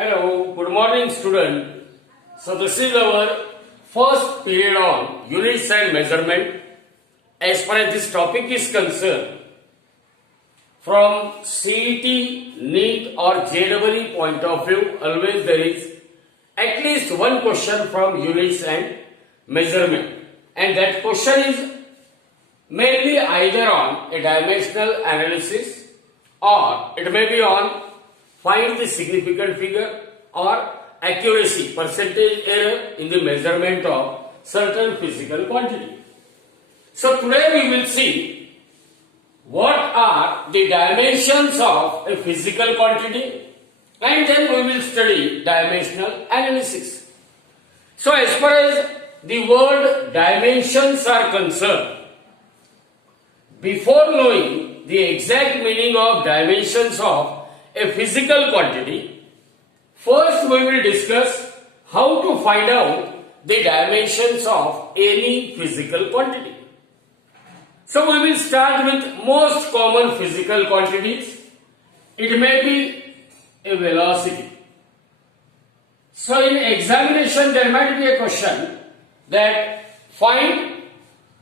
Hello, good morning student. So this is our first period on units and measurement. As far as this topic is concerned, from CET, NEET or JEE point of view, always there is at least one question from units and measurement. And that question is mainly either on a dimensional analysis or it may be on find the significant figure or accuracy, percentage error in the measurement of certain physical quantity. So today we will see what are the dimensions of a physical quantity and then we will study dimensional analysis. So as far as the word dimensions are concerned, before knowing the exact meaning of dimensions of a physical quantity, first we will discuss how to find out the dimensions of any physical quantity. So we will start with most common physical quantities. It may be a velocity. So in examination there might be a question that find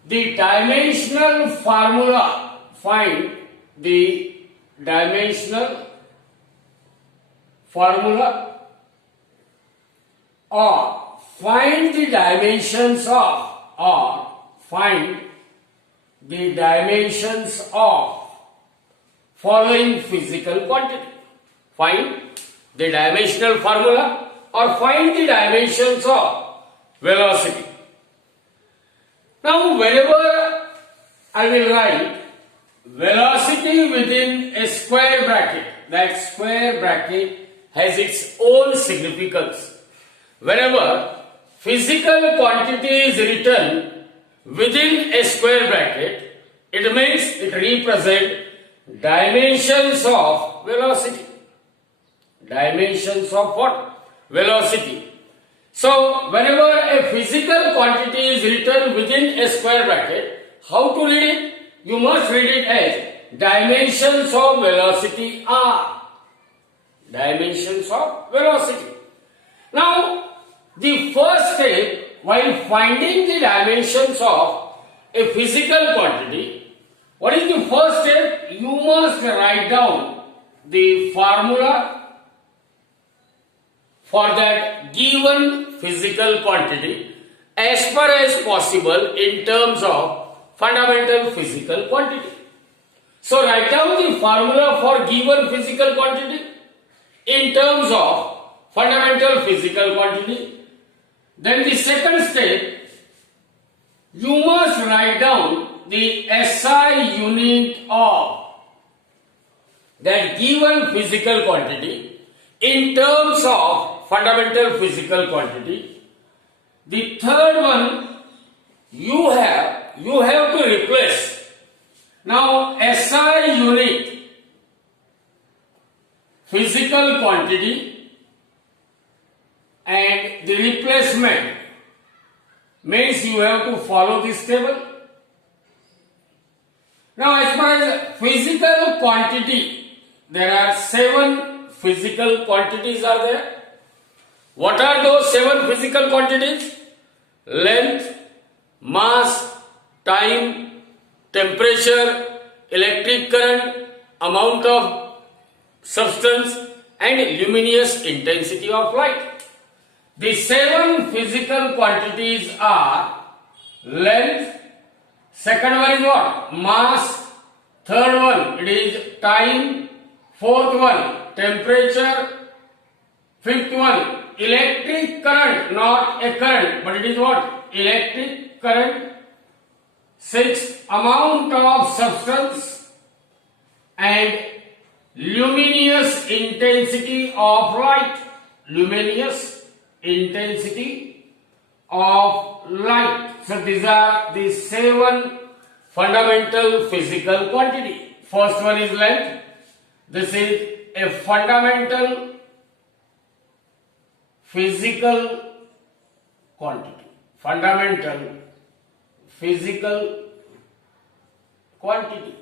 the dimensional formula, find the dimensional formula or find the dimensions of following physical quantity. Find the dimensional formula or find the dimensions of velocity. Now whenever I will write velocity within a square bracket, that square bracket has its own significance. Whenever physical quantity is written within a square bracket, it means it represents dimensions of velocity. Dimensions of what? Velocity. So, whenever a physical quantity is written within a square bracket, how to read it? You must read it as dimensions of velocity are. Dimensions of velocity. Now, the first step while finding the dimensions of a physical quantity, what is the first step? You must write down the formula for that given physical quantity as far as possible in terms of fundamental physical quantity. So write down the formula for given physical quantity in terms of fundamental physical quantity. Then the second step, you must write down the SI unit of that given physical quantity in terms of fundamental physical quantity. The third one, you have to replace. Now SI unit physical quantity and the replacement means you have to follow this table. Now as far as physical quantity, there are 7 physical quantities are there. What are those 7 physical quantities? Length, mass, time, temperature, electric current, amount of substance and luminous intensity of light. The 7 physical quantities are length, second one is what? Mass, third one it is time, fourth one temperature, fifth one electric current, not a current but it is what? Electric current, sixth amount of substance and luminous intensity of light. Luminous intensity of light. So these are the 7 fundamental physical quantity. First one is length. This is a fundamental physical quantity. Fundamental physical quantity.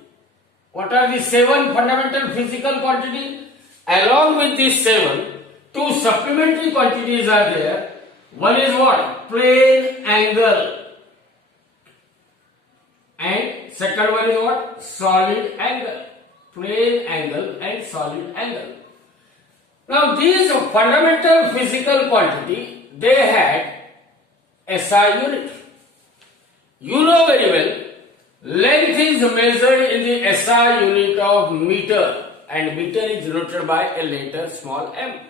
What are the 7 fundamental physical quantities? Along with these 7, two supplementary quantities are there. One is what? Plane angle. And second one is what? Solid angle. Plane angle and solid angle. Now these fundamental physical quantity, they had SI unit. You know very well, length is measured in the SI unit of meter and meter is denoted by a letter small m.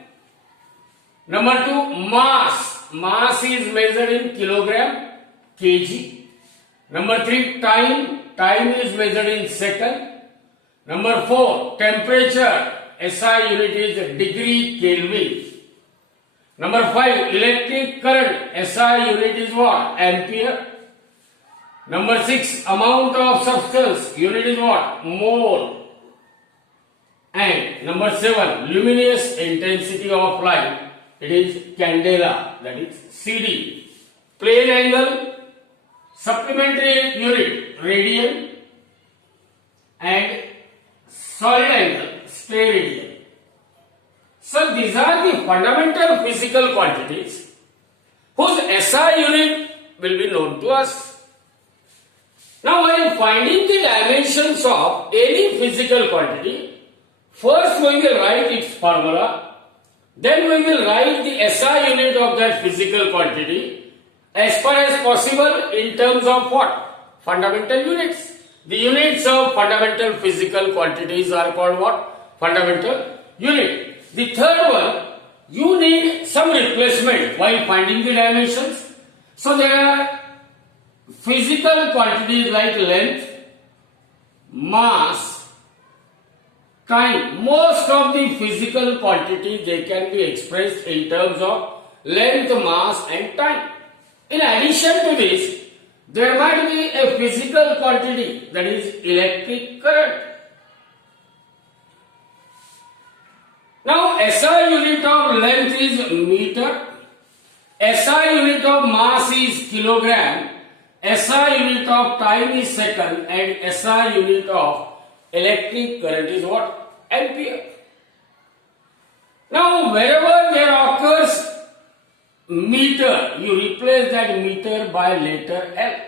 Number two, mass. Mass is measured in kilogram, kg. Number three, time. Time is measured in second. Number four, temperature. SI unit is degree Kelvin. Number five, electric current. SI unit is what? Ampere. Number six, amount of substance. Unit is what? Mole. And number seven, luminous intensity of light. It is candela. That is CD. Plane angle. Supplementary unit, radian. And solid angle, steradian. So these are the fundamental physical quantities whose SI unit will be known to us. Now while finding the dimensions of any physical quantity, first we will write its formula, then we will write the SI unit of that physical quantity as far as possible in terms of what? Fundamental units. The units of fundamental physical quantities are called what? Fundamental unit. The third one, you need some replacement while finding the dimensions. So there are physical quantities like length, mass, time. Most of the physical quantities, they can be expressed in terms of length, mass and time. In addition to this, there might be a physical quantity, that is electric current. Now SI unit of length is meter, SI unit of mass is kilogram, SI unit of time is second, and SI unit of electric current is what? Ampere. Now wherever there occurs meter, you replace that meter by letter L.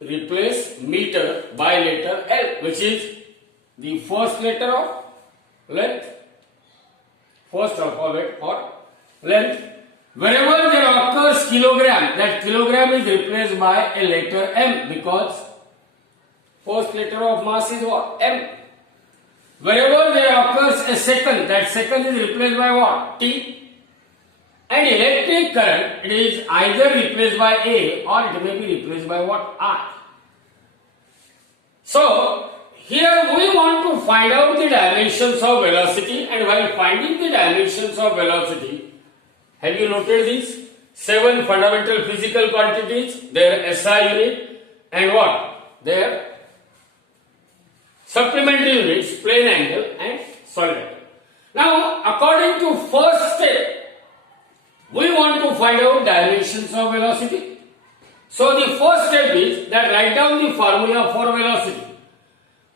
Replace meter by letter L, which is the first letter of length, first alphabet for length. Wherever there occurs kilogram, that kilogram is replaced by a letter M, because first letter of mass is what? M. Wherever there occurs a second, that second is replaced by what? T. And electric current, it is either replaced by A or it may be replaced by what? I. So, here we want to find out the dimensions of velocity, and while finding the dimensions of velocity, have you noted these 7 fundamental physical quantities, their SI unit and what? Their supplementary units, plane angle and solid angle. Now, according to first step, we want to find out dimensions of velocity. So the first step is that write down the formula for velocity.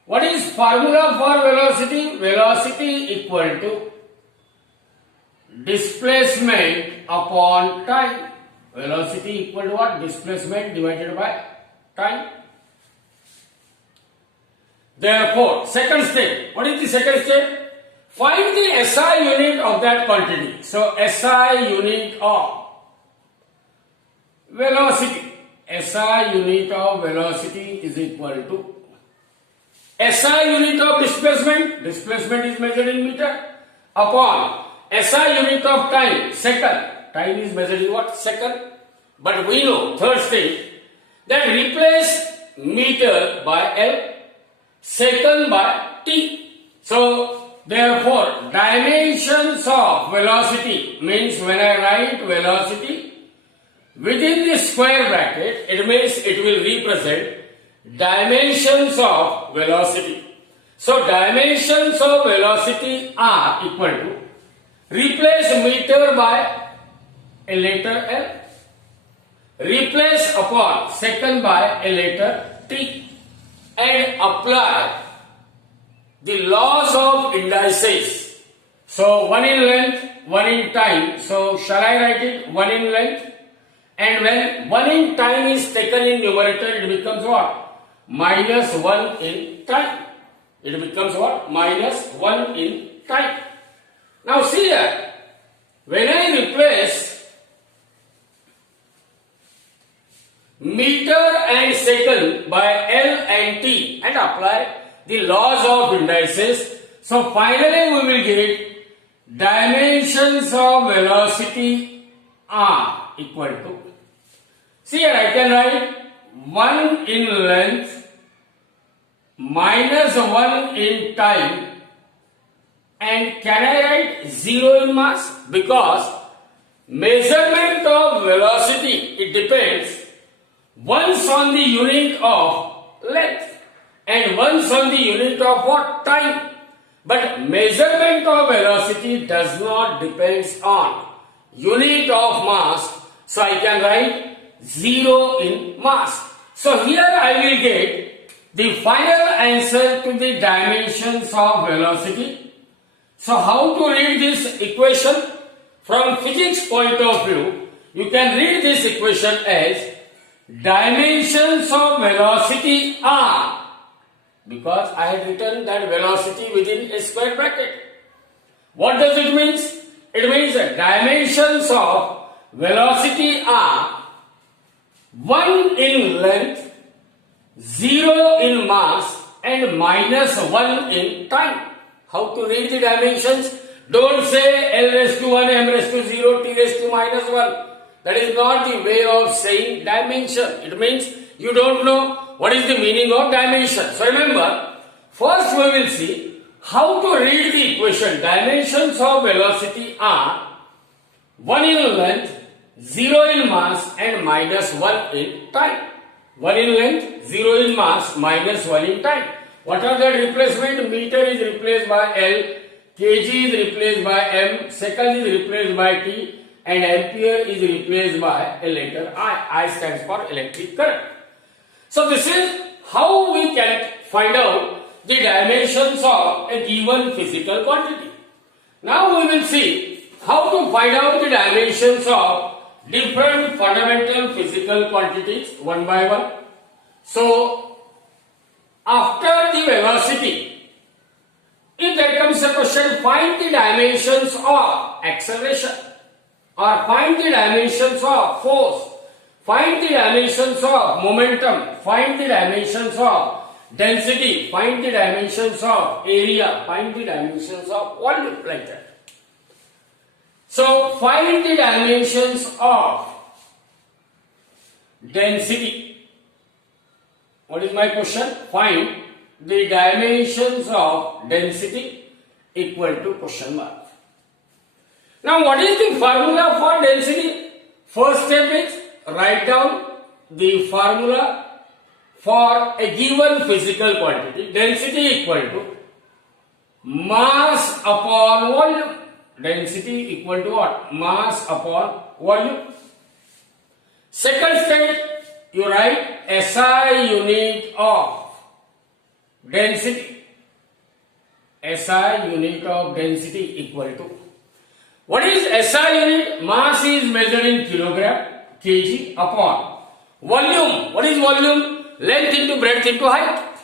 What is formula for velocity? Velocity equal to displacement upon time. Velocity equal to what? Displacement divided by time. Therefore, second step. What is the second step? Find the SI unit of that quantity. So, SI unit of velocity. SI unit of velocity is equal to SI unit of displacement. Displacement is measured in meter. Upon SI unit of time. Second. Time is measured in what? Second. But we know, third step, that replace meter by L, second by T. So, therefore, dimensions of velocity means when I write velocity within the square bracket, it means it will represent dimensions of velocity. So, dimensions of velocity are equal to replace meter by a letter L, replace upon second by a letter T, and apply the laws of indices. So 1 in length, 1 in time. So shall I write it 1 in length? And when 1 in time is taken in numerator, it becomes what? Minus 1 in time. It becomes what? Minus 1 in time. Now see here, when I replace meter and second by L and T and apply the laws of indices, so finally we will get dimensions of velocity are equal to, see here I can write 1 in length minus 1 in time, and can I write 0 in mass? Because measurement of velocity, it depends once on the unit of length and once on the unit of what? Time. But measurement of velocity does not depend on unit of mass. So I can write 0 in mass. So here I will get the final answer to the dimensions of velocity. So how to read this equation? From physics point of view, you can read this equation as dimensions of velocity are, because I had written that velocity within a square bracket. What does it mean? It means that dimensions of velocity are 1 in length, 0 in mass and minus 1 in time. How to read the dimensions? Don't say L raised to 1, M raised to 0, T raised to minus 1. That is not the way of saying dimension. It means you don't know what is the meaning of dimension. So remember, first we will see how to read the equation. Dimensions of velocity are 1 in length, 0 in mass and minus 1 in time. 1 in length, 0 in mass, minus 1 in time. What are the replacement? Meter is replaced by L, kg is replaced by M, second is replaced by T, and ampere is replaced by a letter I. I stands for electric current. So this is how we can find out the dimensions of a given physical quantity. Now we will see how to find out the dimensions of different fundamental physical quantities one by one. So after the velocity, if there comes a question, find the dimensions of acceleration or find the dimensions of force, find the dimensions of momentum, find the dimensions of density, find the dimensions of area, find the dimensions of volume, like that. So find the dimensions of density. What is my question? Find the dimensions of density equal to question mark. Now what is the formula for density? First step is write down the formula for a given physical quantity. Density equal to mass upon volume. Density equal to what? Mass upon volume. Second step, you write SI unit of density. SI unit of density equal to. What is SI unit? Mass is measured in kilogram, kg upon volume. What is volume? Length into breadth into height.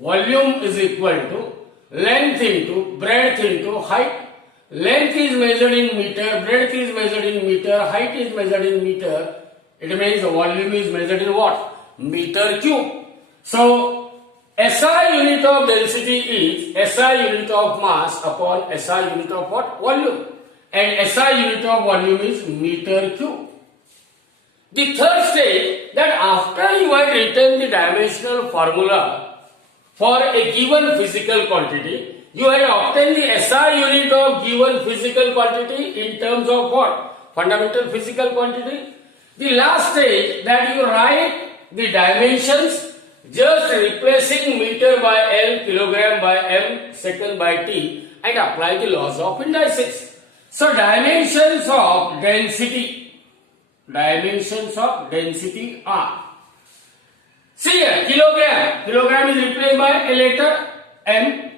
Volume is equal to length into breadth into height. Length is measured in meter, breadth is measured in meter, height is measured in meter. It means the volume is measured in what? Meter cube. So SI unit of density is SI unit of mass upon SI unit of what? Volume. And SI unit of volume is meter cube. The third stage, that after you have written the dimensional formula for a given physical quantity, you have obtained the SI unit of given physical quantity in terms of what? Fundamental physical quantity. The last stage, that you write the dimensions, just replacing meter by L, kilogram by M, second by T, and apply the laws of indices. So dimensions of density are, see here, kilogram is replaced by a letter M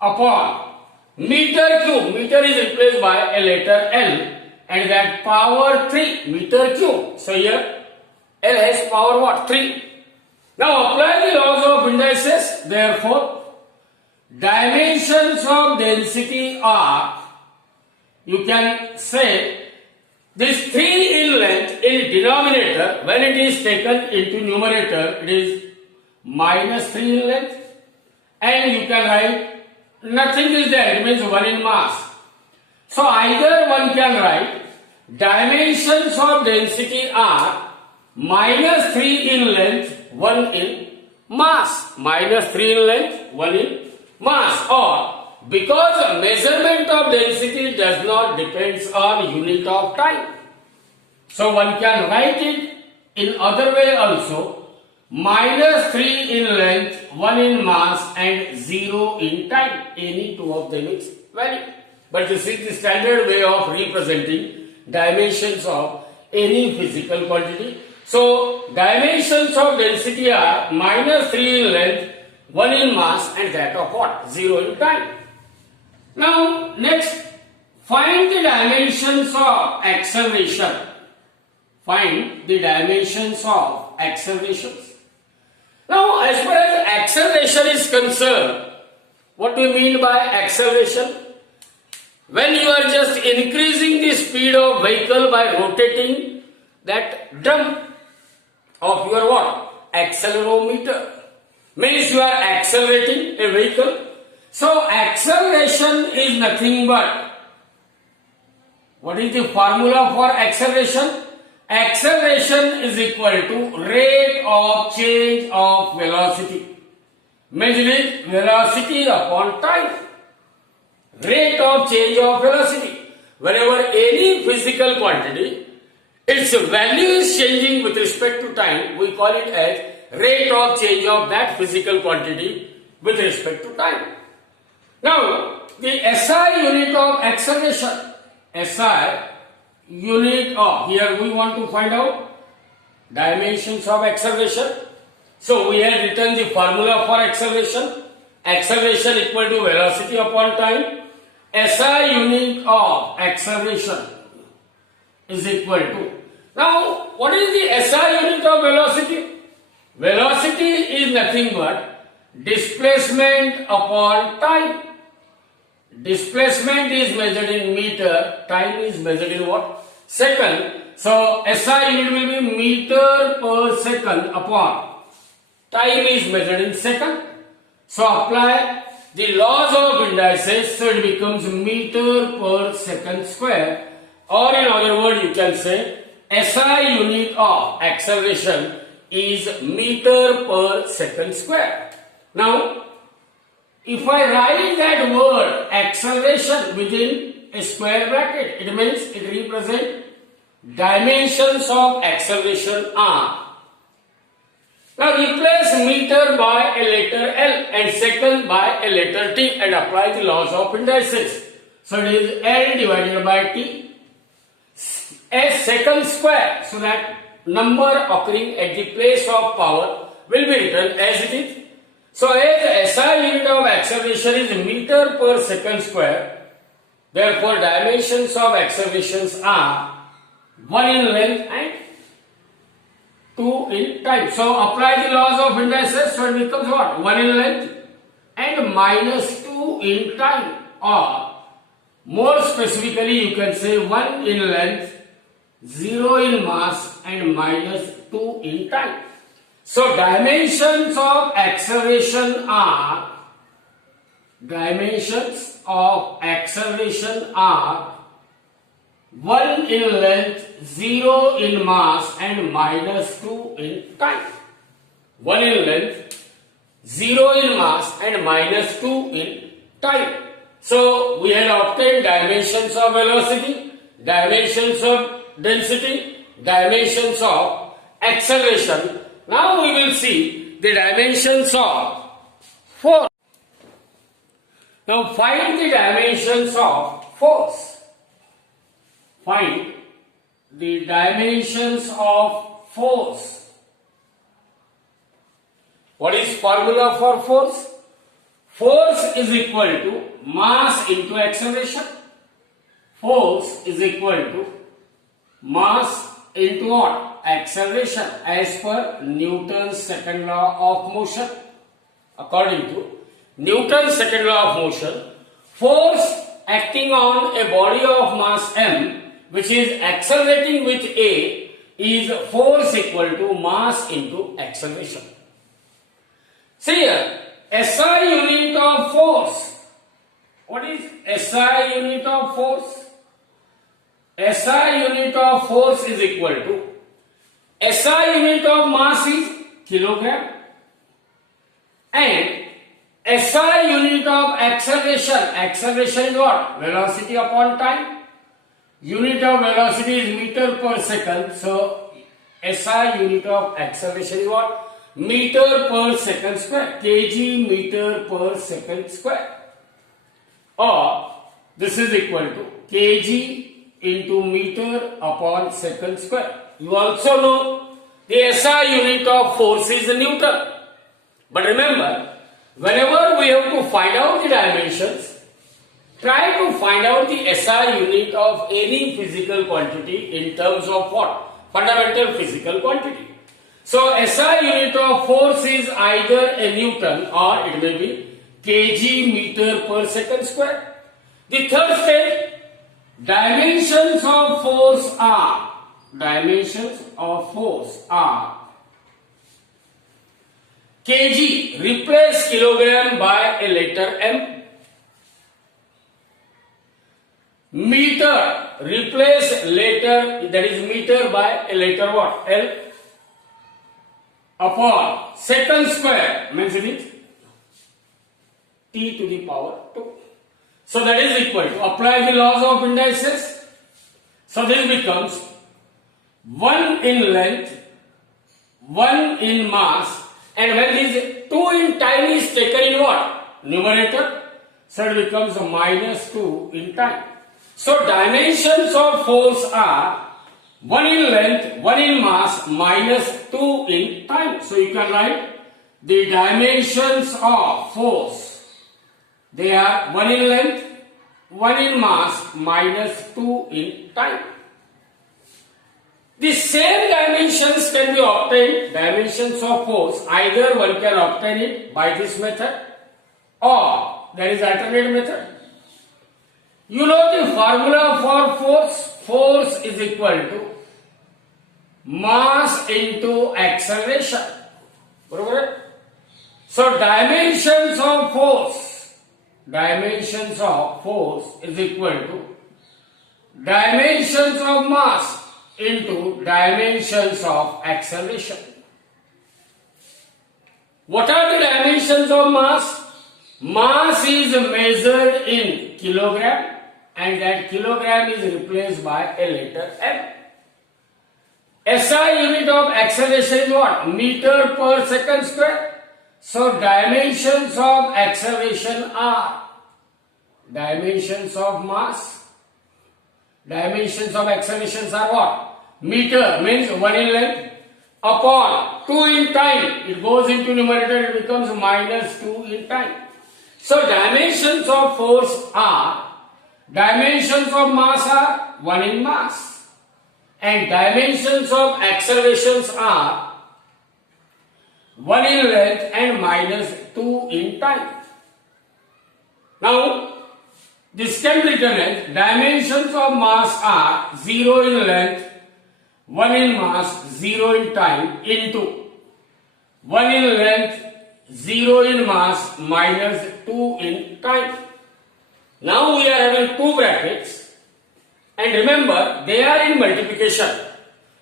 upon Meter cube, meter is replaced by a letter L and that power 3 meter cube. So here L has power what? 3. Now apply the laws of indices. Therefore, dimensions of density are, you can say, this 3 in length in denominator, when it is taken into numerator, it is minus 3 in length, and you can write nothing is there, it means 1 in mass. So either one can write dimensions of density are minus 3 in length, 1 in mass. Minus 3 in length, 1 in mass. Or because measurement of density does not depends on unit of time. So one can write it in other way also. Minus 3 in length, 1 in mass and 0 in time. Any two of them is valid. But this is the standard way of representing dimensions of any physical quantity. So dimensions of density are minus 3 in length, 1 in mass and that of what? 0 in time. Now next, find the dimensions of acceleration. Find the dimensions of accelerations. Now, as far as acceleration is concerned, what do you mean by acceleration? When you are just increasing the speed of vehicle by rotating that drum of your what? Accelerometer. Means you are accelerating a vehicle. So, acceleration is nothing but, what is the formula for acceleration? Acceleration is equal to rate of change of velocity. Measuring velocity upon time. Rate of change of velocity. Whenever any physical quantity, its value is changing with respect to time, we call it as rate of change of that physical quantity with respect to time. Now, the SI unit of acceleration, SI unit of, here we want to find out dimensions of acceleration. So we have written the formula for acceleration. Acceleration equal to velocity upon time. SI unit of acceleration is equal to. Now what is the SI unit of velocity? Velocity is nothing but displacement upon time. Displacement is measured in meter, time is measured in what? Second. So SI unit will be meter per second upon time is measured in second. So apply the laws of indices, so it becomes meter per second square, or in other words you can say SI unit of acceleration is meter per second square. Now if I write that word acceleration within a square bracket, it means it represents dimensions of acceleration are. Now replace meter by a letter L and second by a letter T and apply the laws of indices. So it is L divided by T, a second square, so that number occurring at the place of power will be written as it is. So as SI unit of acceleration is meter per second square, therefore dimensions of accelerations are 1 in length and 2 in time. So apply the laws of indices, so it becomes what? 1 in length and minus 2 in time, or more specifically you can say 1 in length, 0 in mass and minus 2 in time. So dimensions of acceleration are 1 in length, 0 in mass and minus 2 in time. 1 in length, 0 in mass and minus 2 in time. So we had obtained dimensions of velocity, dimensions of density, dimensions of acceleration. Now we will see the dimensions of force. Now find the dimensions of force. Find the dimensions of force. What is formula for force? force is equal to mass into acceleration. Force is equal to mass into what? Acceleration, as per Newton's second law of motion. According to Newton's second law of motion, force acting on a body of mass m which is accelerating with a is force equal to mass into acceleration. See here, SI unit of force. What is SI unit of force? SI unit of force is equal to SI unit of mass is kilogram and SI unit of acceleration. Acceleration is what? Velocity upon time. Unit of velocity is meter per second. So SI unit of acceleration is what? Meter per second square. Kg meter per second square. Or this is equal to kg into meter upon second square. You also know the SI unit of force is Newton. But remember, whenever we have to find out the dimensions, try to find out the SI unit of any physical quantity in terms of what? Fundamental physical quantity. So SI unit of force is either a Newton or it may be kg meter per second square. The third step, dimensions of force are kg, replace kilogram by a letter m. Meter, replace letter, that is meter by a letter what? L. Upon second square, means it is t to the power 2. So that is equal to, apply the laws of indices. So this becomes 1 in length, 1 in mass, and when this 2 in time is taken in what? Numerator. So it becomes minus 2 in time. So dimensions of force are 1 in length, 1 in mass, minus 2 in time. So you can write the dimensions of force. They are 1 in length, 1 in mass, minus 2 in time. The same dimensions can be obtained, dimensions of force, either one can obtain it by this method or there is alternate method. You know the formula for force? Force is equal to mass into acceleration. So dimensions of force is equal to dimensions of mass into dimensions of acceleration. What are the dimensions of mass? Mass is measured in kilogram and that kilogram is replaced by a letter m. SI unit of acceleration is what? Meter per second square. So dimensions of acceleration are dimensions of mass. Dimensions of accelerations are what? Meter means 1 in length upon 2 in time. It goes into numerator, it becomes minus 2 in time. So dimensions of force are, dimensions of mass are 1 in mass. And dimensions of accelerations are 1 in length and minus 2 in time. Now, this can be written as dimensions of mass are 0 in length, 1 in mass, 0 in time into 1 in length, 0 in mass, minus 2 in time. Now we are having two brackets and remember they are in multiplication.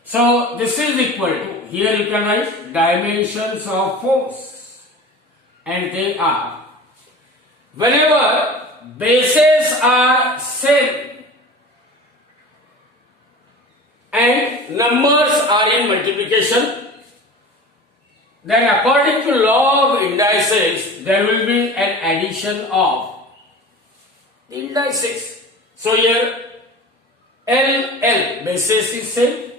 So this is equal to, here you can write dimensions of force and they are, whenever bases are same and numbers are in multiplication, then according to law of indices there will be an addition of the indices. So here L basis is same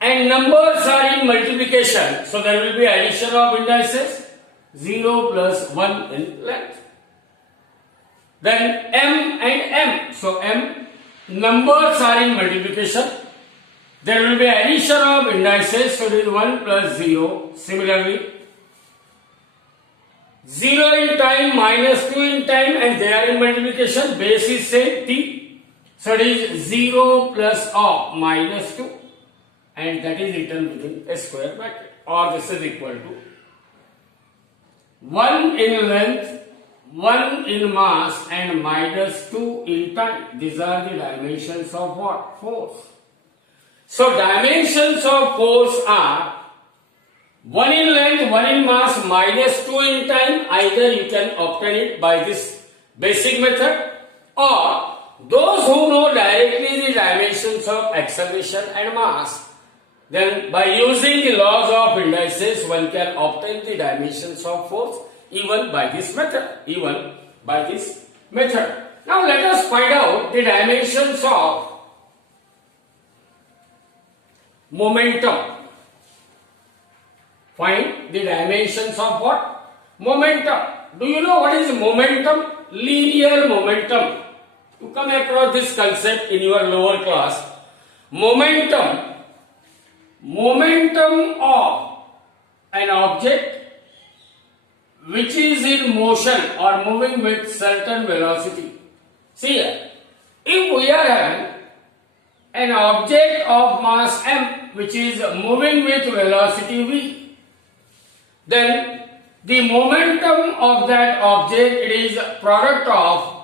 and numbers are in multiplication, so there will be addition of indices 0 plus 1 in length. Then m and m. So m numbers are in multiplication. There will be addition of indices, so it is 1 plus 0. Similarly, 0 in time minus 2 in time, and they are in multiplication. Base is same, t. So it is 0 plus of minus 2, and that is written within a square bracket, or this is equal to 1 in length, 1 in mass, and minus 2 in time. These are the dimensions of what? Force. So dimensions of force are 1 in length, 1 in mass, minus 2 in time. Either you can obtain it by this basic method, or those who know directly the dimensions of acceleration and mass, then by using the laws of indices, one can obtain the dimensions of force even by this method. Now let us find out the dimensions of momentum. Find the dimensions of what? Momentum. Do you know what is momentum? Linear momentum. You come across this concept in your lower class. Momentum of an object which is in motion or moving with certain velocity. See here, if we are having an object of mass m which is moving with velocity v, then the momentum of that object is product of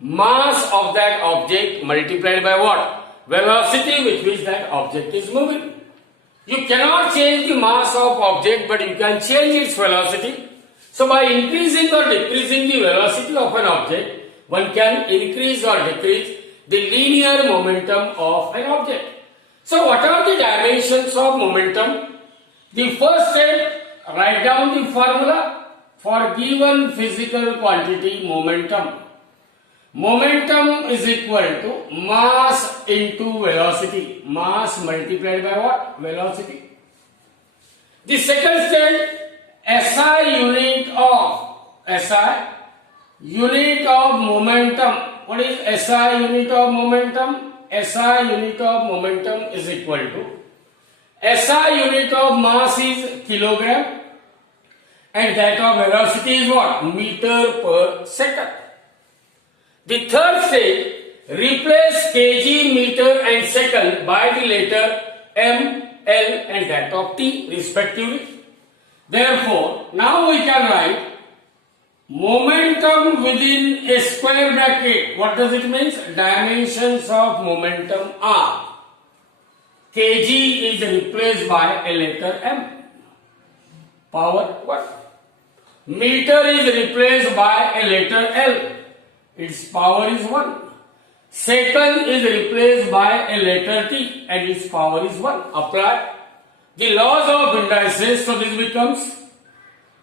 mass of that object multiplied by what? Velocity with which that object is moving. You cannot change the mass of object, but you can change its velocity. So by increasing or decreasing the velocity of an object, one can increase or decrease the linear momentum of an object. So what are the dimensions of momentum? The first step, write down the formula for given physical quantity momentum. Momentum is equal to mass into velocity. Mass multiplied by what? Velocity. The second step, SI unit of momentum. What is SI unit of momentum? SI unit of momentum is equal to SI unit of mass is kilogram, and that of velocity is what? Meter per second. The third step, replace kg, meter and second by the letter m, l and that of t respectively. Therefore, now we can write momentum within a square bracket. What does it mean? Dimensions of momentum are kg is replaced by a letter m. Power what? Meter is replaced by a letter l. Its power is 1. Second is replaced by a letter t and its power is 1. Apply the laws of indices, so this becomes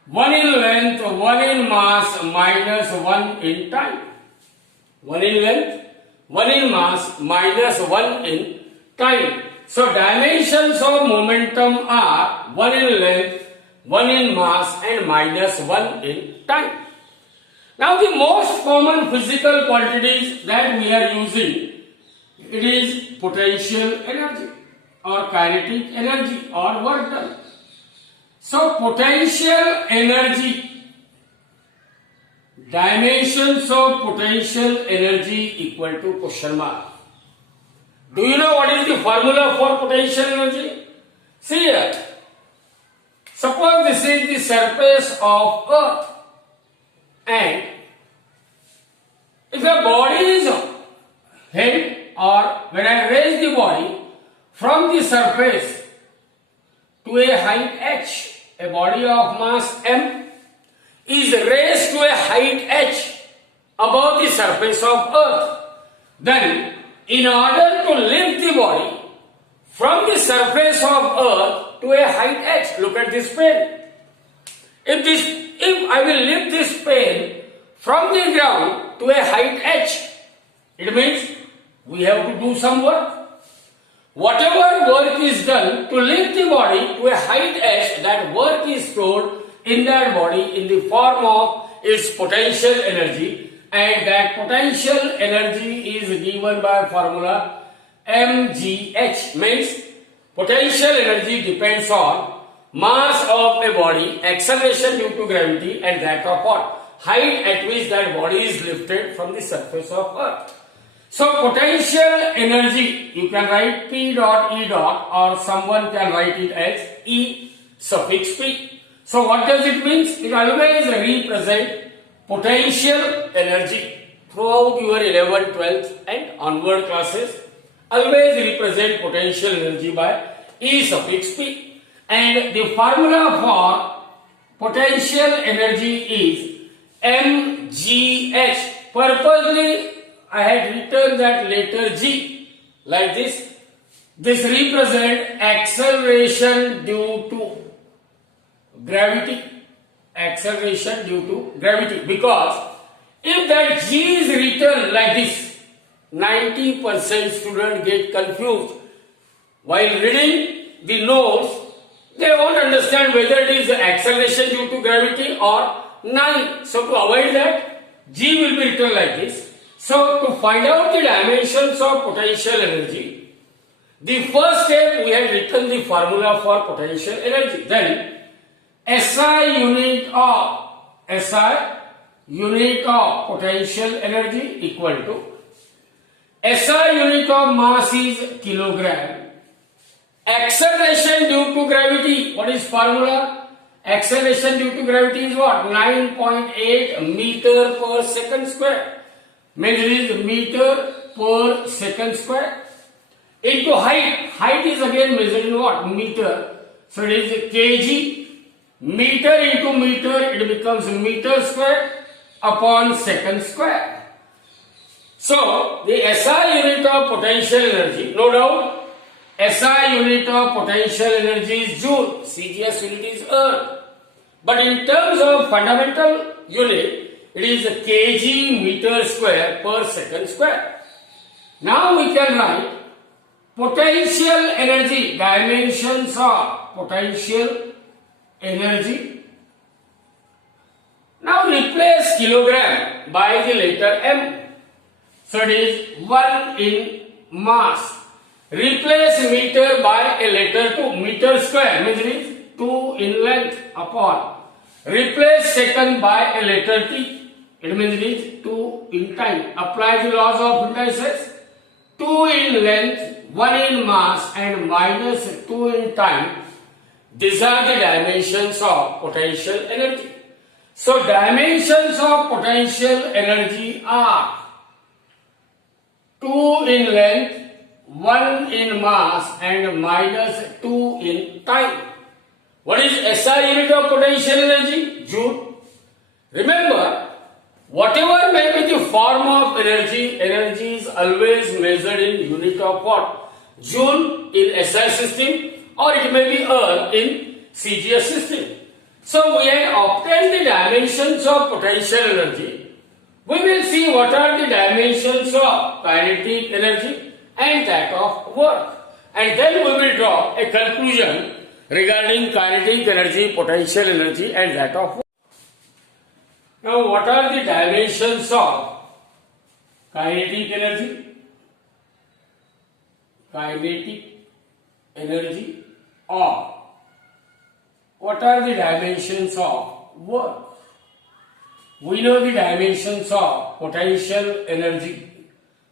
1 in length, 1 in mass, minus 1 in time. 1 in length, 1 in mass, minus 1 in time. So dimensions of momentum are 1 in length, 1 in mass and minus 1 in time. Now the most common physical quantities that we are using, it is potential energy or kinetic energy or work done. So potential energy, dimensions of potential energy equal to question mark. Do you know what is the formula for potential energy? See here. Suppose this is the surface of earth, and if a body is held, or when I raise the body from the surface to a height h, a body of mass m is raised to a height h above the surface of earth, then in order to lift the body from the surface of earth to a height h, look at this pen. If I will lift this pen from the ground to a height h, it means we have to do some work. Whatever work is done to lift the body to a height h, that work is told in that body in the form of its potential energy, and that potential energy is given by formula mgh, means potential energy depends on mass of a body, acceleration due to gravity, and that of what? Height at which that body is lifted from the surface of earth. So potential energy, you can write P dot E dot, or someone can write it as E suffix P. So what does it mean? It always represent potential energy. Throughout your 11th, 12th and onward classes, always represent potential energy by E suffix P. And the formula for potential energy is mgh. Purposely I had written that letter G like this. This represents acceleration due to gravity. Acceleration due to gravity. Because if that G is written like this, 90% students get confused. While reading the notes, they won't understand whether it is acceleration due to gravity or none. So to avoid that, G will be written like this. So to find out the dimensions of potential energy, the first step we had written the formula for potential energy. Then SI unit of potential energy equal to SI unit of mass is kilogram. Acceleration due to gravity, what is formula? Acceleration due to gravity is what? 9.8 meter per second square. Means it is meter per second square. Into height. Height is again measured in what? Meter. So it is kg. Meter into meter, it becomes meter square upon second square. So the SI unit of potential energy, no doubt, SI unit of potential energy is joule, CGS unit is earth. But in terms of fundamental unit, it is kg meter square per second square. Now we can write potential energy, dimensions of potential energy. Now replace kilogram by the letter m. So it is 1 in mass. Replace meter by a letter 2, meter square, means it is 2 in length upon. Replace second by a letter t, it means it is 2 in time. Apply the laws of indices. 2 in length, 1 in mass and minus 2 in time. These are the dimensions of potential energy. So dimensions of potential energy are 2 in length, 1 in mass and minus 2 in time. What is SI unit of potential energy? Joule. Remember, whatever may be the form of energy, energy is always measured in unit of what? Joule in SI system, or it may be earth in CGS system. So we have obtained the dimensions of potential energy. We will see what are the dimensions of kinetic energy and that of work. And then we will draw a conclusion regarding kinetic energy, potential energy and that of work. Now what are the dimensions of kinetic energy? Kinetic energy, or what are the dimensions of work? We know the dimensions of potential energy,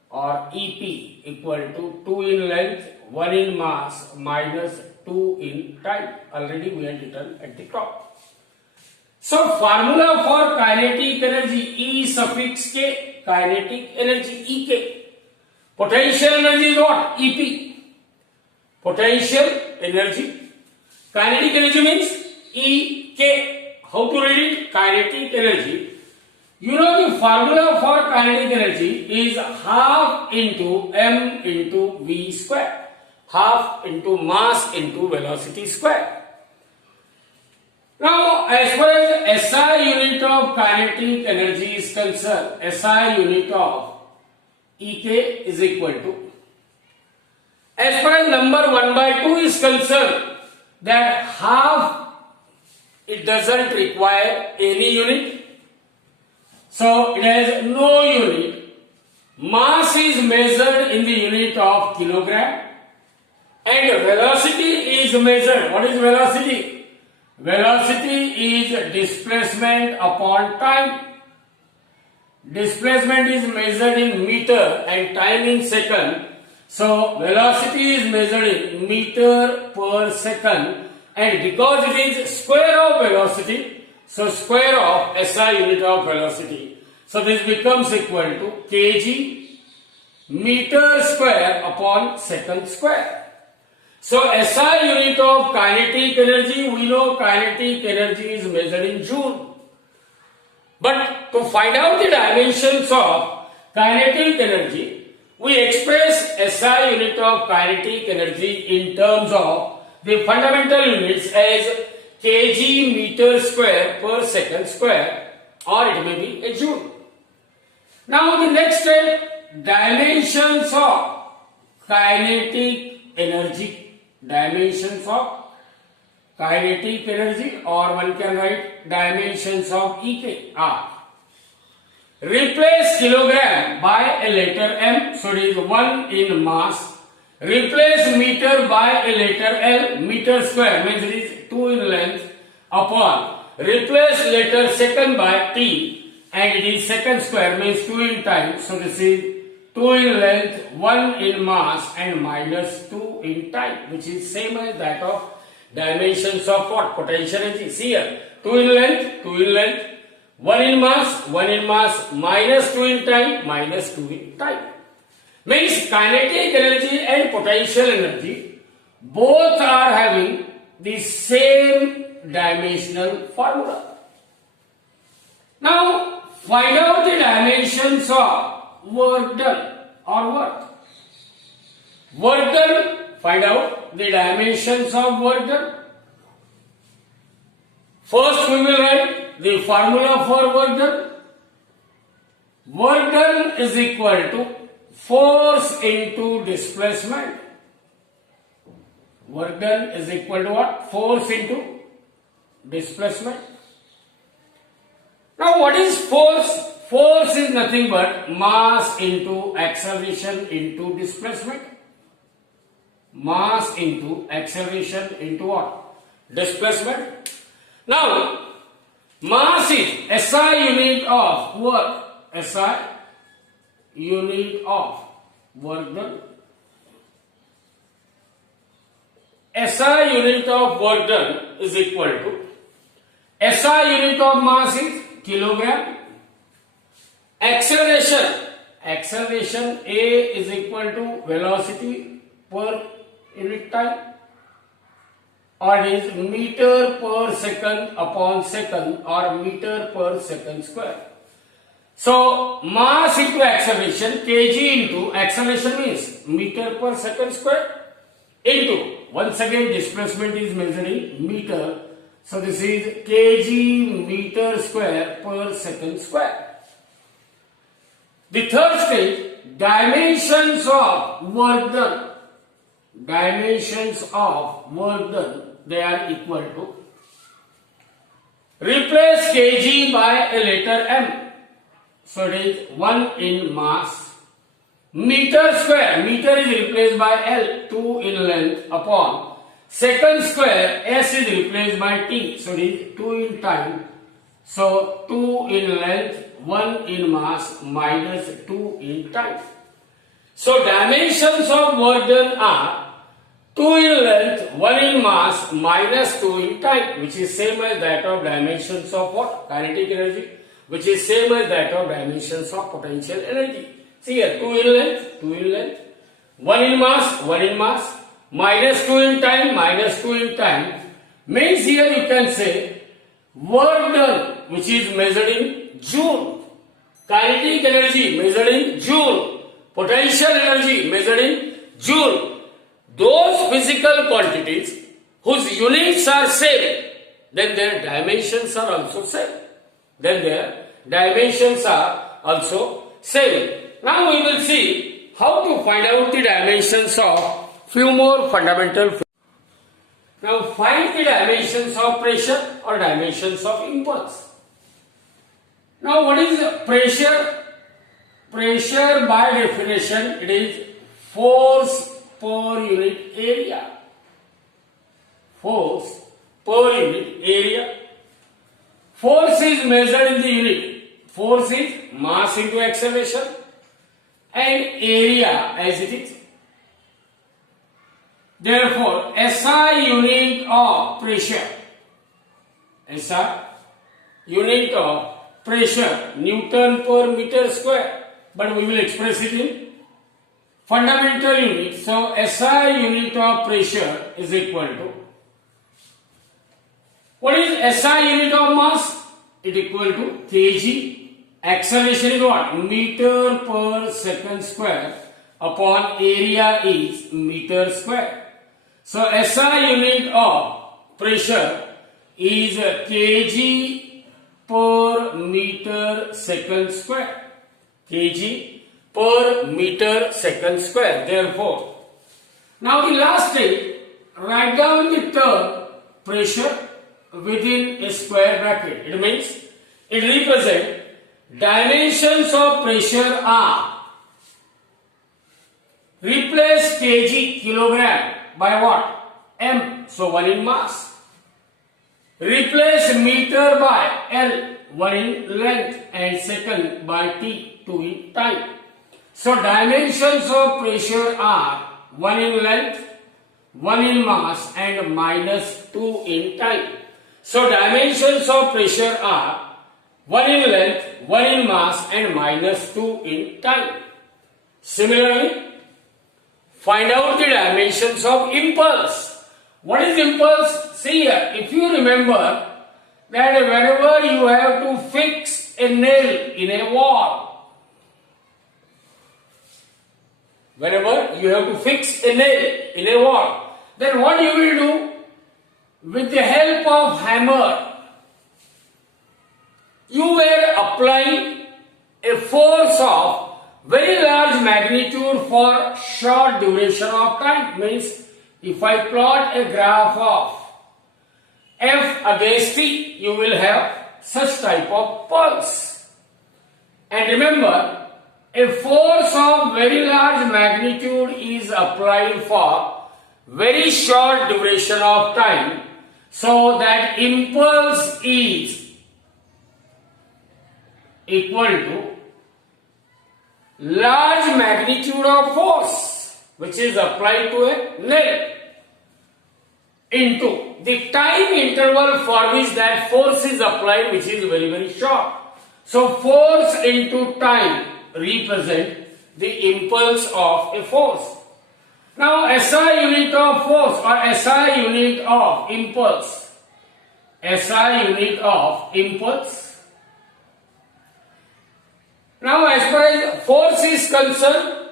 or EP, equal to 2 in length, 1 in mass minus 2 in time. Already we had written at the top. So formula for kinetic energy, E suffix K, kinetic energy EK. Potential energy is what? EP. Potential energy. Kinetic energy means EK. How to read it? Kinetic energy. You know the formula for kinetic energy is half into m into v square. Half into mass into velocity square. Now, as far as SI unit of kinetic energy is concerned, SI unit of EK is equal to, as far as number 1/2 is concerned, that half it doesn't require any unit. So it has no unit. Mass is measured in the unit of kilogram and velocity is measured. What is velocity? Velocity is displacement upon time. Displacement is measured in meter and time in second. So velocity is measured in meter per second, and because it is square of velocity, so square of SI unit of velocity. So this becomes equal to kg meter square upon second square. So SI unit of kinetic energy, we know kinetic energy is measured in joule. But to find out the dimensions of kinetic energy, we express SI unit of kinetic energy in terms of the fundamental units as kg meter square per second square, or it may be a joule. Now the next step, dimensions of kinetic energy. Dimensions of kinetic energy, or one can write dimensions of EK are. Replace kilogram by a letter M, so it is 1 in mass. Replace meter by a letter L, meter square means it is 2 in length, upon. Replace letter second by T, and it is second square means 2 in time, so this is 2 in length, 1 in mass, and minus 2 in time, which is same as that of dimensions of what? Potential energy. See here, 2 in length, 2 in length, 1 in mass, 1 in mass, minus 2 in time, minus 2 in time. Means kinetic energy and potential energy both are having the same dimensional formula. Now find out the dimensions of work done or work. Work done, find out the dimensions of work done. First we will write the formula for work done. Work done is equal to force into displacement. Work done is equal to what? Force into displacement. Now what is force? Force is nothing but mass into acceleration into displacement. Mass into acceleration into what? Displacement. Now mass is SI unit of work. SI unit of work done. SI unit of work done is equal to SI unit of mass is kilogram. Acceleration A is equal to velocity per unit time, or it is meter per second upon second, or meter per second square. So mass into acceleration, kg into acceleration means meter per second square, into, once again displacement is measured in meter, so this is kg meter square per second square. The third stage, dimensions of work done. Dimensions of work done, they are equal to, replace kg by a letter M, so it is 1 in mass, meter square, meter is replaced by L, 2 in length, upon second square, S is replaced by T, so it is 2 in time, so 2 in length, 1 in mass, minus 2 in time. So dimensions of work done are 2 in length, 1 in mass, minus 2 in time, which is same as that of dimensions of what? Kinetic energy, which is same as that of dimensions of potential energy. See here, 2 in length, 2 in length, 1 in mass, 1 in mass, minus 2 in time, minus 2 in time, means here you can say work done, which is measured in joule, kinetic energy measured in joule, potential energy measured in joule. Those physical quantities whose units are same, then their dimensions are also same. Then their dimensions are also same. Now we will see how to find out the dimensions of few more fundamental. Now find the dimensions of pressure or dimensions of impulse. Now what is pressure? Pressure by definition it is force per unit area. Force per unit area. Force is measured in the unit. Force is mass into acceleration and area as it is. Therefore, SI unit of pressure, SI unit of pressure, Newton per meter square, but we will express it in fundamental unit. So, SI unit of pressure is equal to, what is SI unit of mass? It is equal to kg. Acceleration is what? Meter per second square upon area is meter square. So SI unit of pressure is kg per meter second square. Kg per meter second square. Therefore, now the last step, write down the term pressure within a square bracket. It means it represents dimensions of pressure are, replace kg kilogram by what? M, so 1 in mass. Replace meter by L, 1 in length, and second by T, 2 in time. So dimensions of pressure are 1 in length, 1 in mass, and minus 2 in time. So dimensions of pressure are 1 in length, 1 in mass, and minus 2 in time. Similarly, find out the dimensions of impulse. What is impulse? See here, if you remember that whenever you have to fix a nail in a wall, whenever you have to fix a nail in a wall, then what you will do? With the help of hammer, you were applying a force of very large magnitude for short duration of time. Means if I plot a graph of F against T, you will have such type of pulse. And remember, a force of very large magnitude is applied for very short duration of time, so that impulse is equal to large magnitude of force which is applied to a nail into the time interval for which that force is applied, which is very, very short. So force into time represent the impulse of a force. Now SI unit of force or SI unit of impulse. SI unit of impulse. Now as far as force is concerned,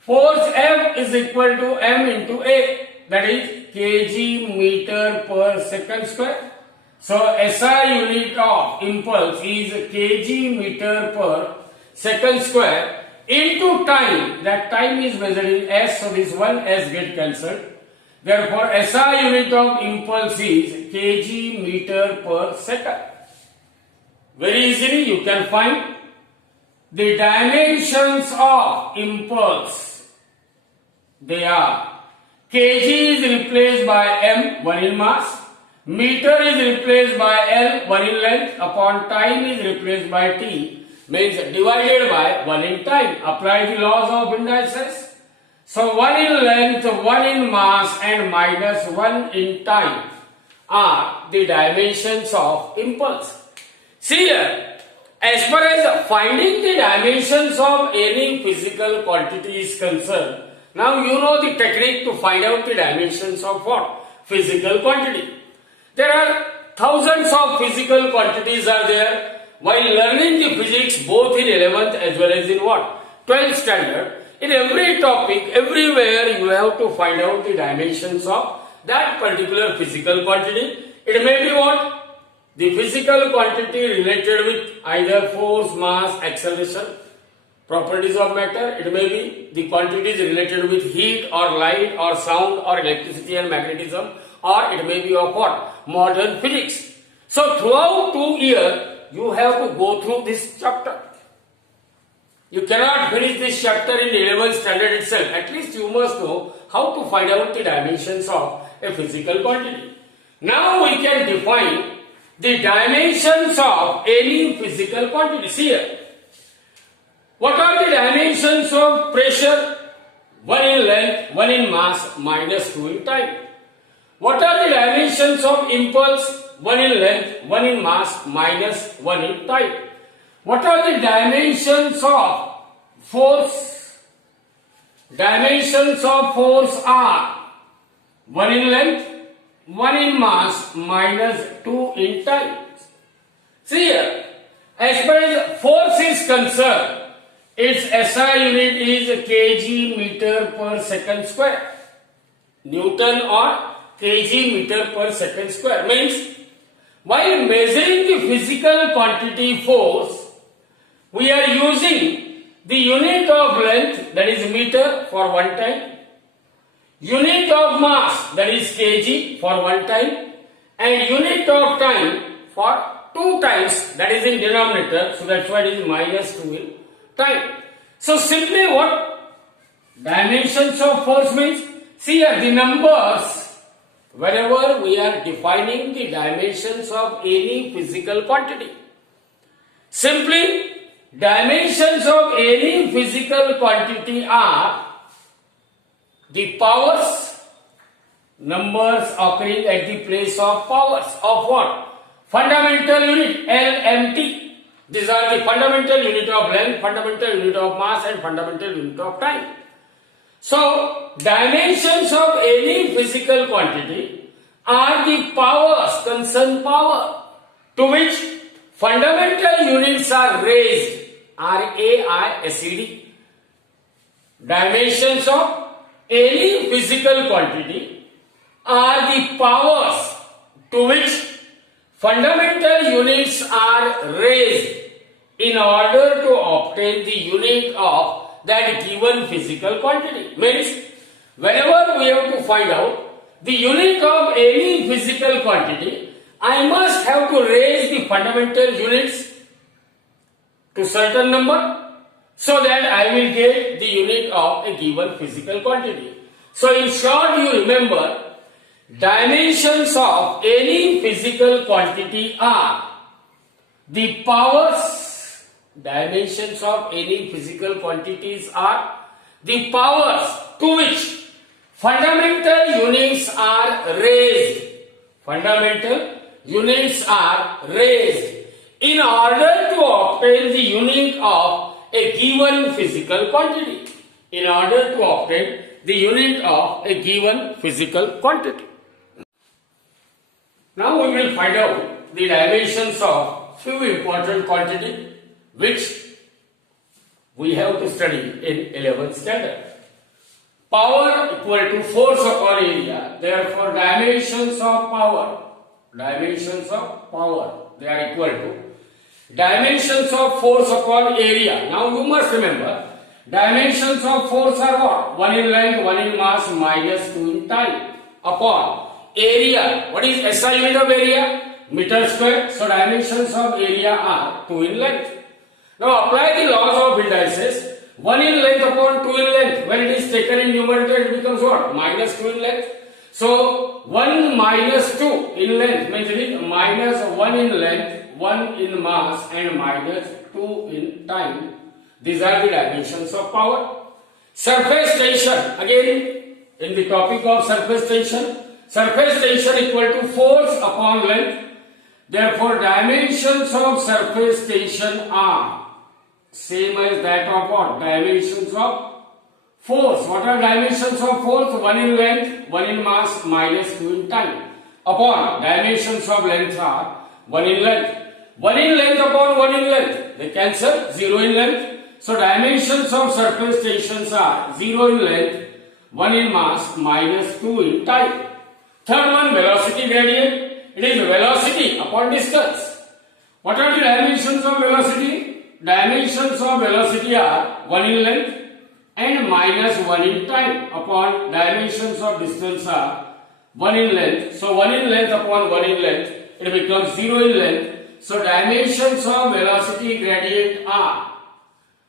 force F is equal to M into A, that is kg meter per second square. So SI unit of impulse is kg meter per second square into time. That time is measured in S, so this one S get cancelled. Therefore SI unit of impulse is kg meter per second. Very easily you can find the dimensions of impulse. They are kg is replaced by M, 1 in mass, meter is replaced by L, 1 in length, upon time is replaced by T, means divided by 1 in time. Apply the laws of indices. So 1 in length, 1 in mass, and minus 1 in time are the dimensions of impulse. See here, as far as finding the dimensions of any physical quantity is concerned, now you know the technique to find out the dimensions of what? Physical quantity. There are thousands of physical quantities are there. While learning the physics both in 11th as well as in what? 12th standard, in every topic, everywhere you have to find out the dimensions of that particular physical quantity. It may be what? The physical quantity related with either force, mass, acceleration, properties of matter. It may be the quantities related with heat or light or sound or electricity and magnetism or it may be of what? Modern physics. So throughout 2 years, you have to go through this chapter. You cannot finish this chapter in 11th standard itself. At least you must know how to find out the dimensions of a physical quantity. Now we can define the dimensions of any physical quantity. See here. What are the dimensions of pressure? 1 in length, 1 in mass, minus 2 in time. What are the dimensions of impulse? 1 in length, 1 in mass, minus 1 in time. What are the dimensions of force? Dimensions of force are 1 in length, 1 in mass, minus 2 in time. See here, as far as force is concerned, its SI unit is kg meter per second square. Newton or kg meter per second square. Means, while measuring the physical quantity force, we are using the unit of length, that is meter, for one time, unit of mass, that is kg, for one time, and unit of time for 2 times, that is in denominator, so that's why it is minus 2 in time. So simply what dimensions of force means? See here the numbers, wherever we are defining the dimensions of any physical quantity. Simply, dimensions of any physical quantity are the powers, numbers occurring at the place of powers of what? Fundamental unit, LMT. These are the fundamental unit of length, fundamental unit of mass and fundamental unit of time. So, dimensions of any physical quantity are the powers, concerned power, to which fundamental units are raised, RAISED. Dimensions of any physical quantity are the powers to which fundamental units are raised in order to obtain the unit of that given physical quantity. Means, whenever we have to find out the unit of any physical quantity, I must have to raise the fundamental units to certain number so that I will get the unit of a given physical quantity. So in short, you remember, dimensions of any physical quantity are the powers. Dimensions of any physical quantities are the powers to which fundamental units are raised. Fundamental units are raised in order to obtain the unit of a given physical quantity. In order to obtain the unit of a given physical quantity. Now we will find out the dimensions of few important quantities which we have to study in 11th standard. Power equal to force upon area. Therefore, dimensions of power, they are equal to dimensions of force upon area. Now you must remember, dimensions of force are what? 1 in length, 1 in mass, minus 2 in time, upon area. What is SI unit of area? Meter square. So dimensions of area are 2 in length. Now apply the laws of indices. 1 in length upon 2 in length. When it is taken in numerator, it becomes what? Minus 2 in length. So 1 minus 2 in length means it is minus 1 in length, 1 in mass and minus 2 in time. These are the dimensions of power. Surface tension, again in the topic of surface tension equal to force upon length. Therefore, dimensions of surface tension are same as that of what? Dimensions of force. What are dimensions of force? 1 in length, 1 in mass, minus 2 in time. Upon dimensions of length are 1 in length. 1 in length upon 1 in length. They cancel, 0 in length. So dimensions of surface tensions are 0 in length, 1 in mass, minus 2 in time. Third one, velocity gradient. It is velocity upon distance. What are the dimensions of velocity? Dimensions of velocity are 1 in length and minus 1 in time upon dimensions of distance are 1 in length. So 1 in length upon 1 in length, it becomes 0 in length. So dimensions of velocity gradient are,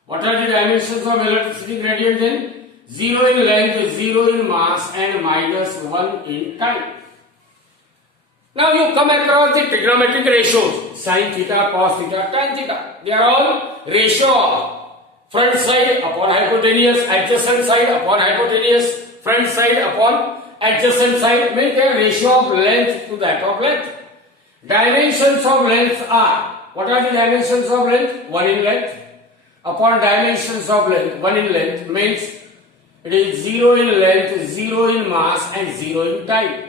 what are the dimensions of velocity gradient then? 0 in length, 0 in mass and minus 1 in time. Now you come across the trigonometric ratios, sin theta, cos theta, tan theta. They are all ratio of front side upon hypotenuse, adjacent side upon hypotenuse, front side upon adjacent side, make a ratio of length to that of length. Dimensions of length are, what are the dimensions of length? 1 in length upon dimensions of length, 1 in length means it is 0 in length, 0 in mass and 0 in time.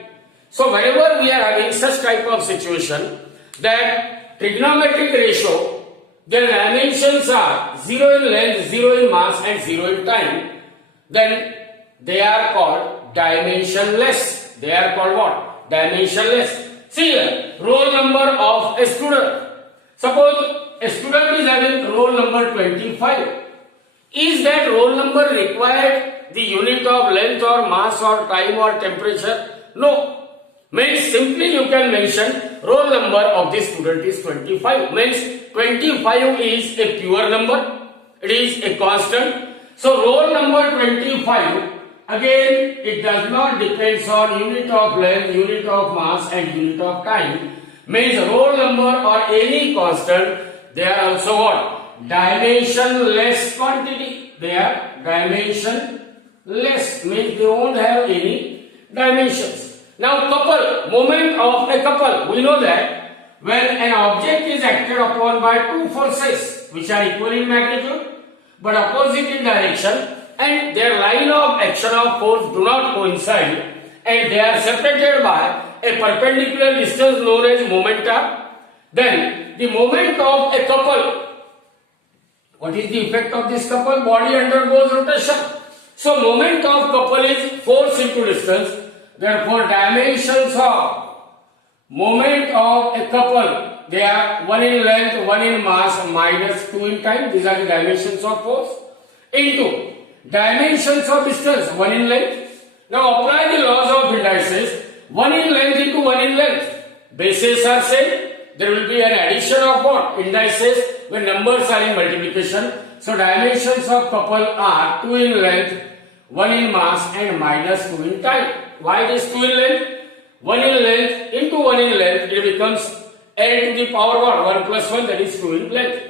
So whenever we are having such type of situation that trigonometric ratio, their dimensions are 0 in length, 0 in mass and 0 in time, then they are called dimensionless. They are called what? Dimensionless. See here, roll number of a student. Suppose a student is having roll number 25. Is that roll number required the unit of length or mass or time or temperature? No. Means simply you can mention roll number of the student is 25. Means 25 is a pure number. It is a constant. So roll number 25, again it does not depend on unit of length, unit of mass and unit of time. Means roll number or any constant, they are also what? Dimensionless quantity. They are dimensionless. Means they won't have any dimensions. Now couple, moment of a couple. We know that when an object is acted upon by two forces which are equal in magnitude but opposite in direction and their line of action of force do not coincide and they are separated by a perpendicular distance known as momenta, then the moment of a couple, what is the effect of this couple? Body undergoes rotation. So moment of couple is force into distance. Therefore, dimensions of moment of a couple, they are 1 in length, 1 in mass, minus 2 in time. These are the dimensions of force. Into dimensions of distance, 1 in length. Now apply the laws of indices. 1 in length into 1 in length. Bases are same. There will be an addition of what? Indices when numbers are in multiplication. So dimensions of couple are 2 in length, 1 in mass and minus 2 in time. Why it is 2 in length? 1 in length into 1 in length, it becomes L to the power what? 1 plus 1, that is 2 in length.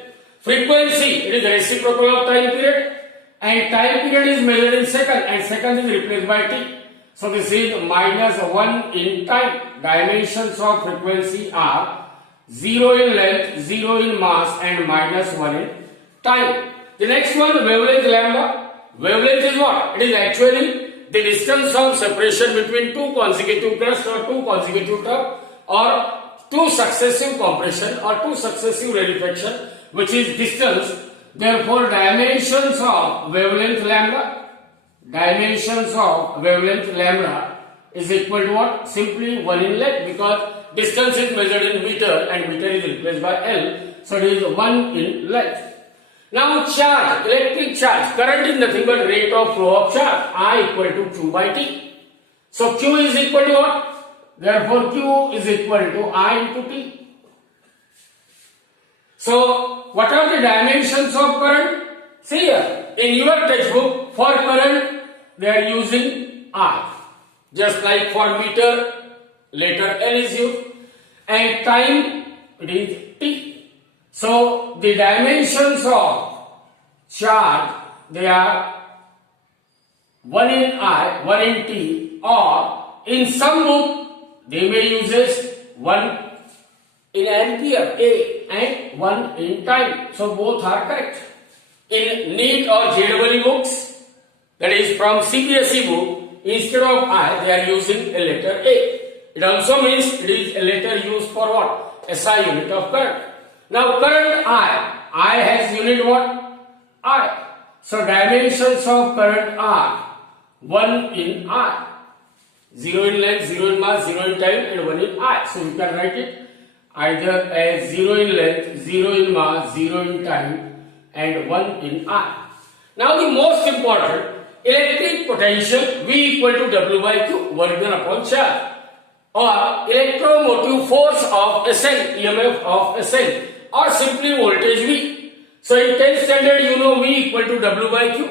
Frequency, it is reciprocal of time period and time period is measured in second and second is replaced by t. So this is minus 1 in time. Dimensions of frequency are 0 in length, 0 in mass and minus 1 in time. The next one, wavelength lambda. Wavelength is what? It is actually the distance of separation between two consecutive crusts or two consecutive tubes or two successive compression or two successive rarefaction, which is distance. Therefore, dimensions of wavelength lambda, is equal to what? Simply 1 in length, because distance is measured in meter and meter is replaced by L. So it is 1 in length. Now charge, electric charge, current is nothing but rate of flow of charge, I equal to Q by T. So Q is equal to what? Therefore Q is equal to I into T. So what are the dimensions of current? See here, in your textbook for current they are using I. Just like for meter, letter L is used, and time it is T. So the dimensions of charge, they are 1 in I, 1 in T, or in some book they may use it 1 in ampere A and 1 in time. So both are correct. In NEET or JEE books, that is from CBSE book, instead of I they are using a letter A. It also means it is a letter used for what? SI, unit of current. Now current I has unit what? I. So dimensions of current are 1 in I. 0 in length, 0 in mass, 0 in time and 1 in I. So you can write it either as 0 in length, 0 in mass, 0 in time and 1 in I. Now the most important, electric potential V equal to W by Q, work done upon charge. or electromotive force of a cell, EMF of a cell, or simply voltage V. So in 10th standard you know V equal to W by Q,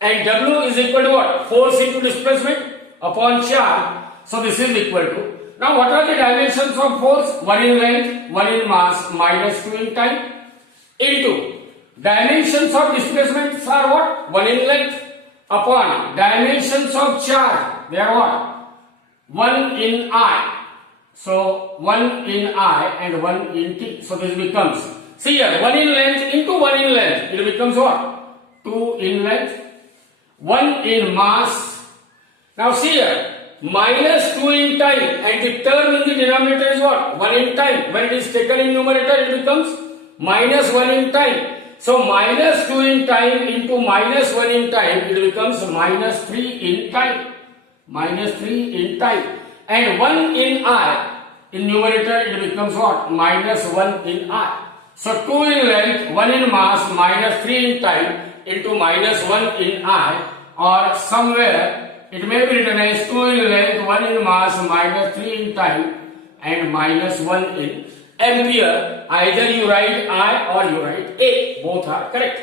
and W is equal to what? Force into displacement upon charge. So this is equal to, now what are the dimensions of force? 1 in length, 1 in mass, minus 2 in time, into dimensions of displacements are what? 1 in length upon dimensions of charge, they are what? 1 in I. So 1 in I and 1 in T. So this becomes, see here, 1 in length into 1 in length, it becomes what? 2 in length, 1 in mass. Now see here, minus 2 in time, and the term in the denominator is what? 1 in time. When it is taken in numerator, it becomes minus 1 in time. So minus 2 in time into minus 1 in time, it becomes minus 3 in time. Minus 3 in time. And 1 in I, in numerator, it becomes what? Minus 1 in I. So 2 in length, 1 in mass, minus 3 in time into minus 1 in I, or somewhere it may be written as 2 in length, 1 in mass, minus 3 in time and minus 1 in ampere. Either you write I or you write A. Both are correct.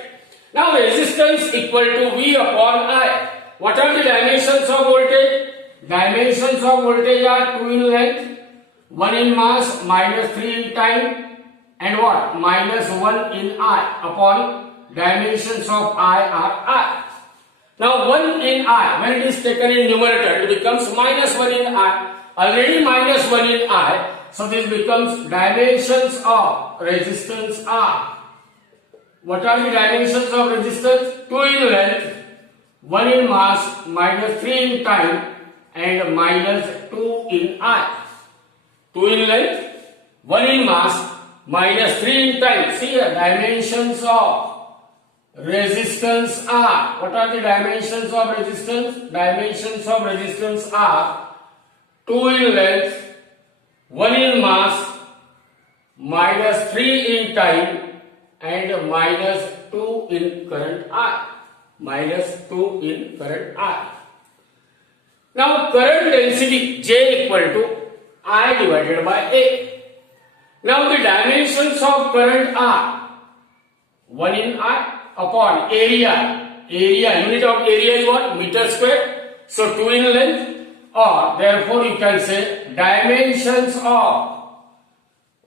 Now resistance equal to V upon I. What are the dimensions of voltage? Dimensions of voltage are 2 in length, 1 in mass, minus 3 in time, and what? Minus 1 in I upon dimensions of I are I. Now 1 in I, when it is taken in numerator, it becomes minus 1 in I. Already minus 1 in I. So this becomes dimensions of resistance are. What are the dimensions of resistance? 2 in length, 1 in mass, minus 3 in time, and minus 2 in I. 2 in length, 1 in mass, minus 3 in time. See here, dimensions of resistance are. What are the dimensions of resistance? Dimensions of resistance are 2 in length, 1 in mass, minus 3 in time, and minus 2 in current I. Minus 2 in current I. Now current density J equal to I divided by A. Now the dimensions of current are 1 in I upon area. Area, unit of area is what? Meter square. So 2 in length, or therefore you can say dimensions of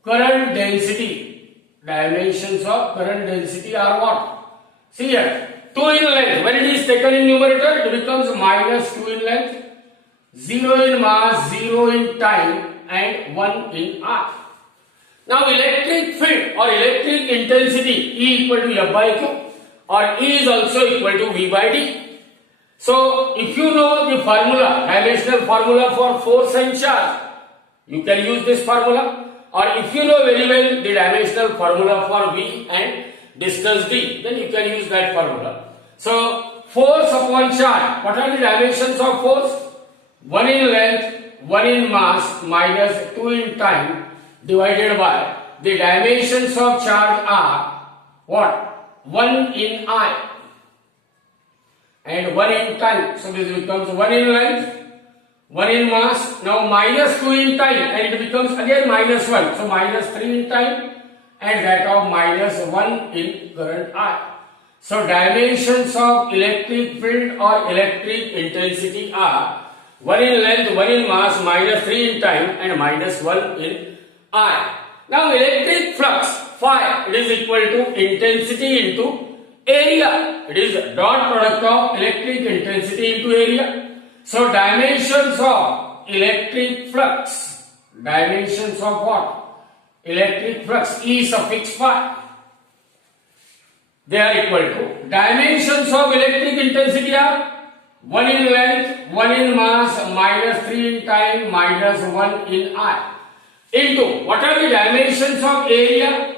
current density. Dimensions of current density are what? See here, 2 in length. When it is taken in numerator, it becomes minus 2 in length, 0 in mass, 0 in time, and 1 in R. Now electric field or electric intensity E equal to F by Q, or E is also equal to V by D. So if you know the formula, dimensional formula for force and charge, you can use this formula. Or if you know very well the dimensional formula for V and distance D, then you can use that formula. So force upon charge, what are the dimensions of force? 1 in length, 1 in mass, minus 2 in time, divided by the dimensions of charge are what? 1 in I and 1 in time. So this becomes 1 in length, 1 in mass, now minus 2 in time, and it becomes again minus 1. So minus 3 in time and that of minus 1 in current I. So dimensions of electric field or electric intensity are 1 in length, 1 in mass, minus 3 in time and minus 1 in I. Now electric flux phi, it is equal to intensity into area. It is dot product of electric intensity into area. So dimensions of electric flux, dimensions of what? Electric flux, E suffix phi, they are equal to dimensions of electric intensity are 1 in length, 1 in mass, minus 3 in time, minus 1 in I, into what are the dimensions of area?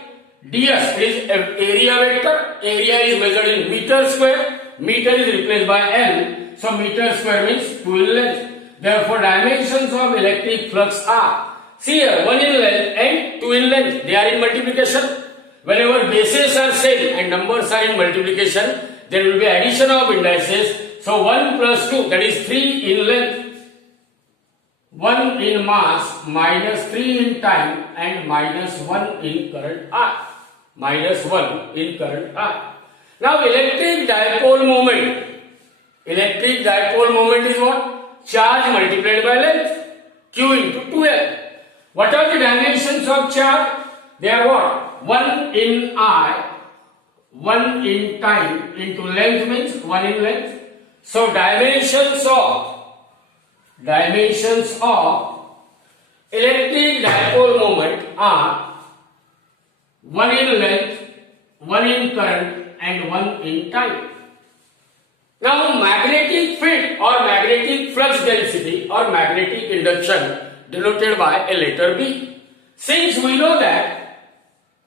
ds is area vector. Area is measured in meter square. Meter is replaced by L. So meter square means 2 in length. Therefore dimensions of electric flux are, see here, 1 in length and 2 in length. They are in multiplication. Whenever bases are same and numbers are in multiplication, there will be addition of indices. So 1 plus 2, that is 3 in length. 1 in mass minus 3 in time and minus 1 in current I. Minus 1 in current I. Now electric dipole moment. Electric dipole moment is what? Charge multiplied by length. Q into 2L. What are the dimensions of charge? They are what? 1 in I, 1 in time into length means 1 in length. So dimensions of electric dipole moment are 1 in length, 1 in current and 1 in time. Now magnetic field or magnetic flux density or magnetic induction denoted by a letter B. Since we know that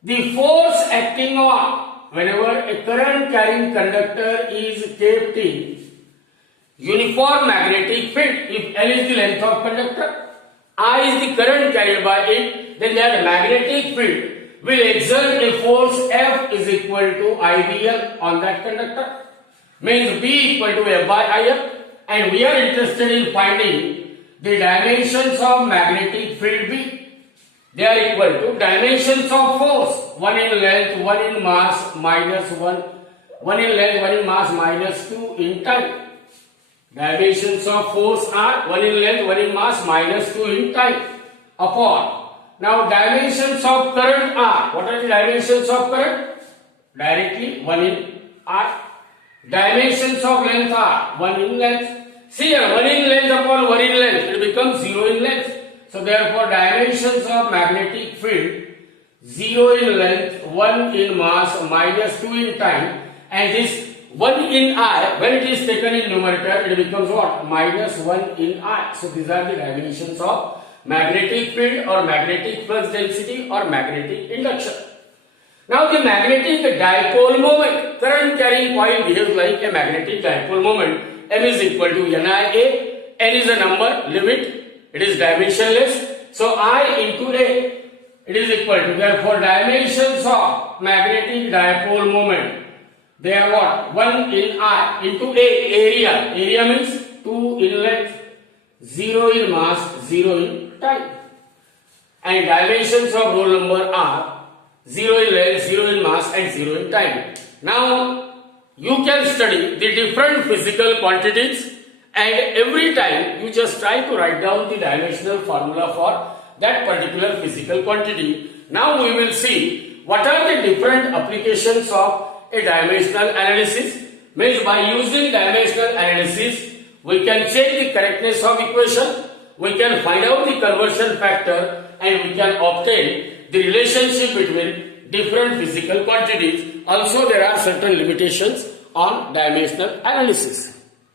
the force acting on whenever a current carrying conductor is kept in uniform magnetic field, if L is the length of conductor, I is the current carried by it, then that magnetic field will exert a force F is equal to IBL on that conductor. Means B equal to F by IL, and we are interested in finding the dimensions of magnetic field B. They are equal to dimensions of force 1 in length, 1 in mass minus 1 in length, 1 in mass minus 2 in time. Dimensions of force are 1 in length, 1 in mass minus 2 in time upon. Now dimensions of current are, what are the dimensions of current? Directly 1 in I. Dimensions of length are 1 in length. See here, 1 in length upon 1 in length, it becomes 0 in length. So therefore dimensions of magnetic field 0 in length, 1 in mass minus 2 in time, and this 1 in I, when it is taken in numerator, it becomes what? Minus 1 in I. So these are the dimensions of magnetic field or magnetic flux density or magnetic induction. Now the magnetic dipole moment, current carrying coil behaves like a magnetic dipole moment. M is equal to NIA, N is a number, limit, it is dimensionless. So I into A, it is equal to, therefore dimensions of magnetic dipole moment, they are what? 1 in I into A, area. Area means 2 in length, 0 in mass, 0 in time. And dimensions of roll number are 0 in length, 0 in mass and 0 in time. Now you can study the different physical quantities, and every time you just try to write down the dimensional formula for that particular physical quantity. Now we will see what are the different applications of a dimensional analysis. Means by using dimensional analysis we can check the correctness of equation, we can find out the conversion factor, and we can obtain the relationship between different physical quantities. Also there are certain limitations on dimensional analysis.